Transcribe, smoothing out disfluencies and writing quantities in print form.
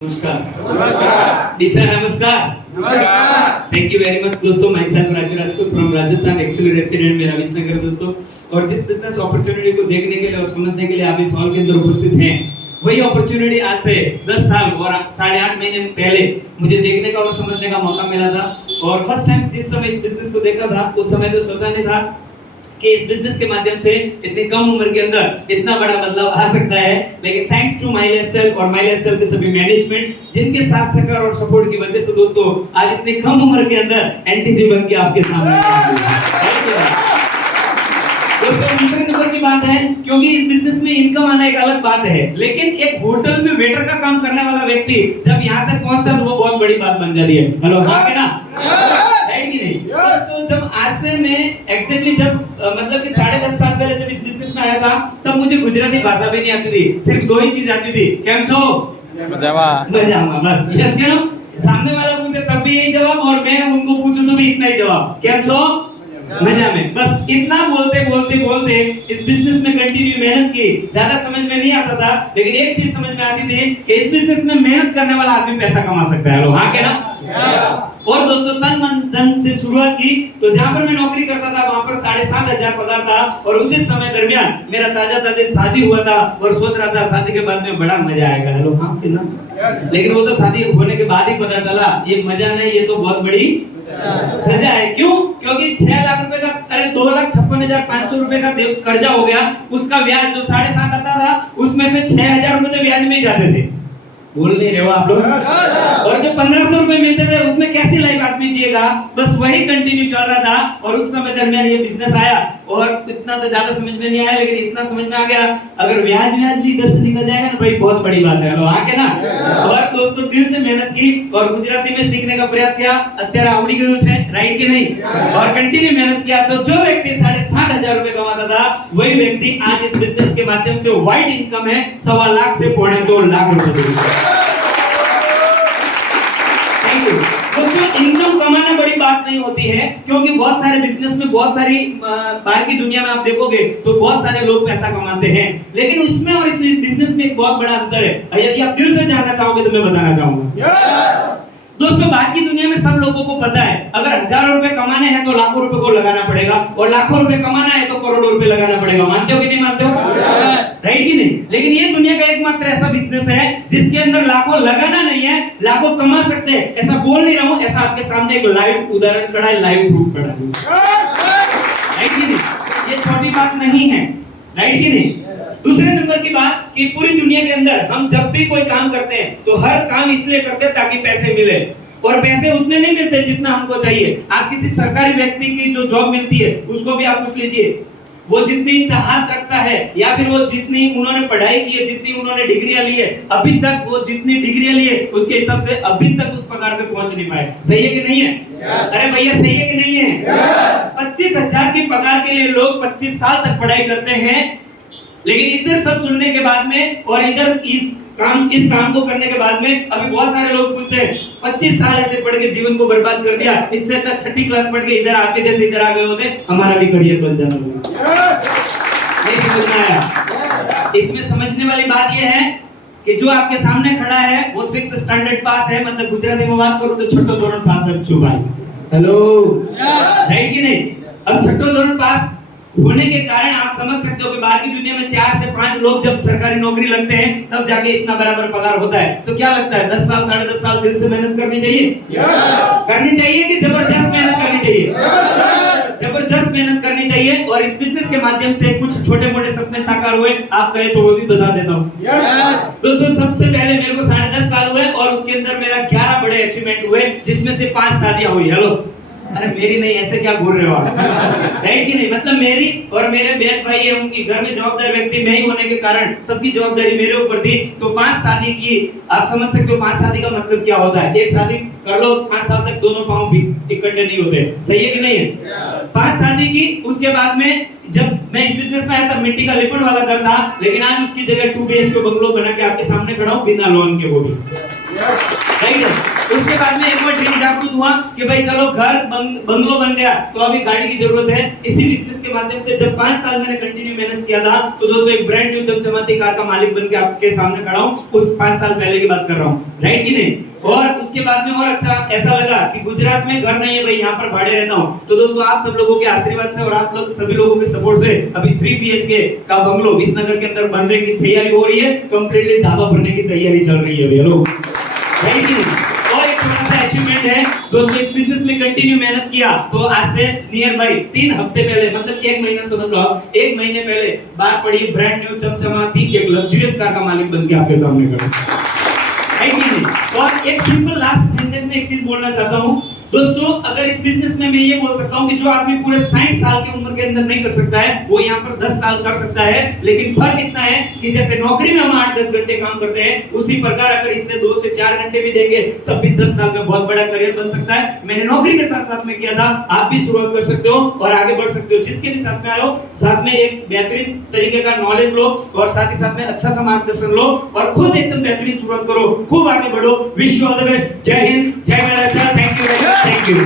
नमस्कार। नमस्कार। दिशा नमस्कार। नमस्कार। थैंक यू वेरी मच दोस्तों। My self Raju Rajput from Rajasthan, actually resident मेरा विसनगर दोस्तों। और जिस बिजनेस अपॉर्चुनिटी को देखने के लिए और समझने के लिए आप इस हॉल के अंदर उपस्थित हैं, वही अपॉर्चुनिटी आज से 10 साल और 8.5 महीने पहले मुझे देखने का और समझने का मौका मिला था। और फर्स्ट टाइम जिस समय इस बिजनेस को देखा था, उस समय तो सोचा नहीं था कि इस बिजनेस के माध्यम से इतनी कम उम्र के अंदर इतना बड़ा बदलाव आ सकता है। लेकिन थैंक्स टू माई लाइफस्टाइल और माई लाइफस्टाइल के सभी मैनेजमेंट, जिनके साथ सहकार और सपोर्ट की वजह से दोस्तों आज इतनी कम उम्र के अंदर एनटीसी बन के आपके सामने दोस्तों। दूसरे नंबर की बात है, क्योंकि इस बिजनेस में इनकम आना एक अलग बात है, लेकिन एक होटल में वेटर का काम करने वाला व्यक्ति जब यहाँ तक पहुँचता है तो वो बहुत बड़ी बात बन जाती है। हेलो, हाँ के ना? है कि नहीं? तो जब आज से मैं एग्जैक्टली जब मतलब कि 10.5 साल पहले जब इस बिजनेस में आया था, तब मुझे गुजराती भाषा भी नहीं आती थी। सिर्फ 2 ही चीज आती थी, केम छो? मजामा, बस। यस के नो? सामने वाला पूछे तब भी यही जवाब, और मैं उनको पूछूं तो भी इतना ही जवाब, केम छो? मजा में। बस इतना बोलते बोलते बोलते इस बिजनेस में कंटिन्यू मेहनत की। ज्यादा समझ में नहीं आता था, लेकिन एक चीज समझ में आती थी कि इस बिजनेस में मेहनत करने वाला आदमी पैसा कमा सकता है। हाँ के ना? और दोस्तों तन मन धन से शुरुआत की, तो जहां पर मैं नौकरी करता था वहां पर 7,500 पगार था। और उसी समय दरमियान मेरा ताजा शादी हुआ था और सोच रहा था शादी के बाद में बड़ा मजा आएगा। हेलो, हाँ के ना? लेकिन वो तो शादी होने के बाद ही पता चला ये मजा नहीं, ये तो बहुत बड़ी सजा है। क्यों? क्योंकि 6 लाख रुपए का, अरे 2,56,500 रुपए का कर्जा हो गया। उसका ब्याज जो 7.5 आता था, उसमें से 6,000 रुपए तो ब्याज में ही जाते थे। बोल नहीं रहे हो आप लोग? और जो 1,500 रुपए मिलते थे उसमें कैसी लाइफ आदमी जिएगा, बस वही कंटिन्यू चल रहा था। और उस समय दरमियान ये बिजनेस आया, और इतना तो ज्यादा समझ में नहीं आया, लेकिन इतना समझ में आ गया अगर ब्याज भी इधर से निकल जाएगा ना भाई, बहुत बड़ी बात है। हाँ के ना? और दोस्तों दिल से मेहनत की और गुजराती में सीखने का प्रयास किया। અત્યારે આવડી ગયું છે, राइट कि नहीं? और कंटिन्यू मेहनत किया, तो जो व्यक्ति 7,500 रुपए कमाता था, वही व्यक्ति आज इस बिजनेस के माध्यम से वाइड इनकम है 1.25 लाख से 2.25 लाख रुपए। इनकम कमाना बड़ी बात नहीं होती है, क्योंकि बहुत सारे बिजनेस में, बहुत सारी बाहर की दुनिया में आप देखोगे तो बहुत सारे लोग पैसा कमाते हैं, लेकिन उसमें और इस बिजनेस में एक बहुत बड़ा अंतर है। यदि आप दिल से जानना चाहोगे तो मैं बताना चाहूंगा। दोस्तों बाहर की दुनिया में सब लोगों को पता है, अगर हजारों रुपए कमाने हैं तो लाखों रुपए को लगाना पड़ेगा, और लाखों रुपए कमाना है तो करोड़ों रुपए लगाना पड़ेगा। मानते हो कि नहीं मानते हो? राइट कि नहीं? लेकिन ये दुनिया का एकमात्र ऐसा बिजनेस है जिसके अंदर लाखों लगाना नहीं है, लाखों कमा सकते हैं। ऐसा बोल नहीं रहा हूं, ऐसा आपके सामने एक लाइव उदाहरण खड़ा है, लाइव प्रूफ खड़ा है। राइट कि नहीं? ये छोटी बात नहीं है। राइट कि नहीं? दूसरे नंबर की बात कि पूरी दुनिया के अंदर हम जब भी कोई काम करते हैं तो हर काम इसलिए करते हैं ताकि पैसे मिले, और पैसे उतने नहीं मिलते जितना हमको चाहिए। आप किसी सरकारी व्यक्ति की जो जॉब मिलती है उसको भी आप पूछ लीजिए, वो जितनी चाहत रखता है या फिर वो जितनी उन्होंने पढ़ाई की है, जितनी उन्होंने डिग्रियां ली है, अभी तक वो जितनी डिग्रियां ली है उसके हिसाब से अभी तक उस पगार पे पहुंच नहीं पाए। सही है कि नहीं है? अरे भैया सही है कि नहीं है? 25,000 की पगार के लिए लोग 25 साल तक पढ़ाई करते हैं, लेकिन इधर सब सुनने के बाद में और इधर इस काम को करने के बाद में अभी बहुत सारे लोग पूछते हैं 25 साल ऐसे पढ़ के जीवन को बर्बाद कर दिया, इससे अच्छा 6ठी क्लास पढ़ के इधर आपके जैसे इधर आ गए होते, हमारा भी करियर बन जाता। नहीं समझ में आया? इसमें समझने वाली बात यह है कि जो आपके सामने खड़ा है वो 6th स्टैंडर्ड पास है, मतलब गुजराती में बात करूं तो 6ठो धोरण पास है भाई। हेलो, राइट कि नहीं? अब 6ठो धोरण पास होने के कारण आप समझ सकते हो कि बाहर की दुनिया में 4 से 5 लोग जब सरकारी नौकरी लगते हैं तब जाके इतना बराबर पगार होता है। तो क्या लगता है 10 साल 10.5 साल दिल से मेहनत करनी चाहिए? करनी चाहिए कि जबरदस्त मेहनत करनी चाहिए? जबरदस्त मेहनत करनी चाहिए। और इस बिजनेस के माध्यम से कुछ छोटे मोटे सपने साकार हुए, आप कहे तो वो भी बता देता हूँ। दोस्तों सबसे पहले मेरे को 10.5 साल हुए और उसके अंदर मेरा 11 बड़े अचीवमेंट हुए, जिसमें से 5 शादियां हुई। हेलो, अरे मेरी नहीं, ऐसे क्या घूर रहे हो आप? राइट कि नहीं? मतलब मेरी और मेरे बहन भाई है, उनकी घर में जवाबदार व्यक्ति मैं ही होने के कारण सबकी जवाबदारी मेरे ऊपर थी। तो 5 शादी की, आप समझ सकते हो 5 शादी का मतलब क्या होता है। एक शादी कर लो, 5 साल तक दोनों पांव भी इकट्ठे नहीं होते। सही है कि नहीं है? 5 शादी की, उसके बाद में जब मैं इस बिजनेस में आया था मिट्टी का लिपण वाला घर था, लेकिन आज उसकी जगह 2 BHK बंगलो बना के आपके सामने खड़ा हूं बिना लोन के, वो भी। राइट है। उसके बाद में एक और ट्रेंड जागरूक हुआ कि भाई चलो घर बंगलो बन गया तो अभी गाड़ी की जरूरत है। इसी बिजनेस के माध्यम से जब 5 साल मैंने कंटिन्यू मेहनत किया था तो दोस्तों एक ब्रांड न्यू चमचमाती कार का मालिक बन के आपके सामने खड़ा हूं। उस 5 साल पहले की बात कर रहा हूं, राइट कि नहीं। और उसके बाद में और अच्छा ऐसा लगा कि गुजरात में घर नहीं है भाई, यहाँ पर भाड़े रहता हूँ। तो दोस्तों आप सब लोगों के आशीर्वाद से और आप लोग सभी लोगों के सपोर्ट से अभी 3 BHK का बंगलो विसनगर के अंदर बनने की तैयारी हो रही है। कंप्लीटली ढाबा बनने की तैयारी चल रही है भैया लोग, राइट कि नहीं। और एक छोटा सा अचीवमेंट है दोस्तों, इस बिजनेस में कंटिन्यू मेहनत किया तो आज से नियर बाई 3 हफ्ते पहले, मतलब 1 महीना समझ लो, 1 महीने पहले बात पड़ी ब्रांड न्यू चमचमाती एक लग्जरियस कार का मालिक बन के आपके सामने खड़ा, राइट कि नहीं। और एक सिंपल लास्ट सेंटेंस में एक चीज बोलना चाहता हूं दोस्तों, अगर इस बिजनेस में मैं ये बोल सकता हूं कि जो आदमी पूरे 60 साल की उम्र के अंदर नहीं कर सकता है वो यहाँ पर 10 साल कर सकता है। लेकिन फर्क इतना है कि जैसे नौकरी में हम 8-10 घंटे काम करते हैं, उसी प्रकार अगर इससे 2 से 4 घंटे भी देंगे तब भी 10 साल में बहुत बड़ा करियर बन सकता है। मैंने नौकरी के साथ साथ में किया था, आप भी शुरुआत कर सकते हो और आगे बढ़ सकते हो। जिसके भी साथ में आए हो साथ में एक बेहतरीन तरीके का नॉलेज लो और साथ ही साथ में अच्छा सा मार्गदर्शन लो और खुद एकदम बेहतरीन शुरुआत करो, खूब आगे बढ़ो। Wish you all the best. जय हिंद, जय Maharashtra. Thank you, thank you.